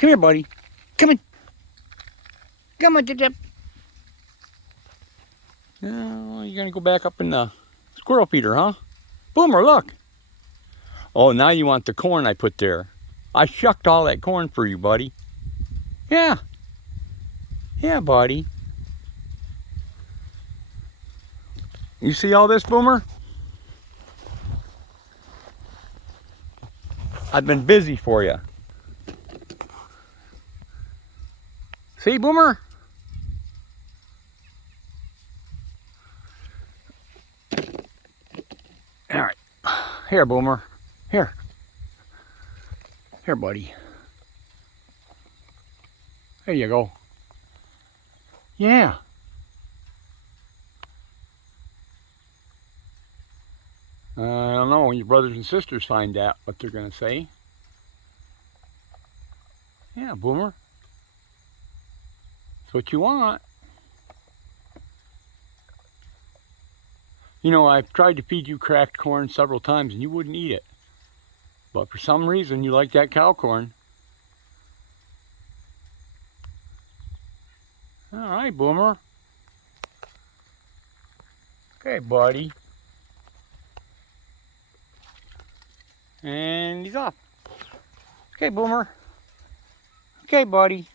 Come here, buddy. Come on. Come on, Tip. Oh, you're gonna go back up in the squirrel feeder, huh? Boomer, look. Oh, now you want the corn I put there. I shucked all that corn for you, buddy. Yeah. Yeah, buddy. You see all this, Boomer? I've been busy for you. See, Boomer? All right. Here, Boomer. Here. Here, buddy. There you go. Yeah. I don't know, when your brothers and sisters find out what they're going to say. Yeah, Boomer. That's what you want. You know, I've tried to feed you cracked corn several times and you wouldn't eat it. But for some reason, you like that cow corn. All right, Boomer. Okay, buddy. And he's off. Okay, Boomer. Okay, buddy.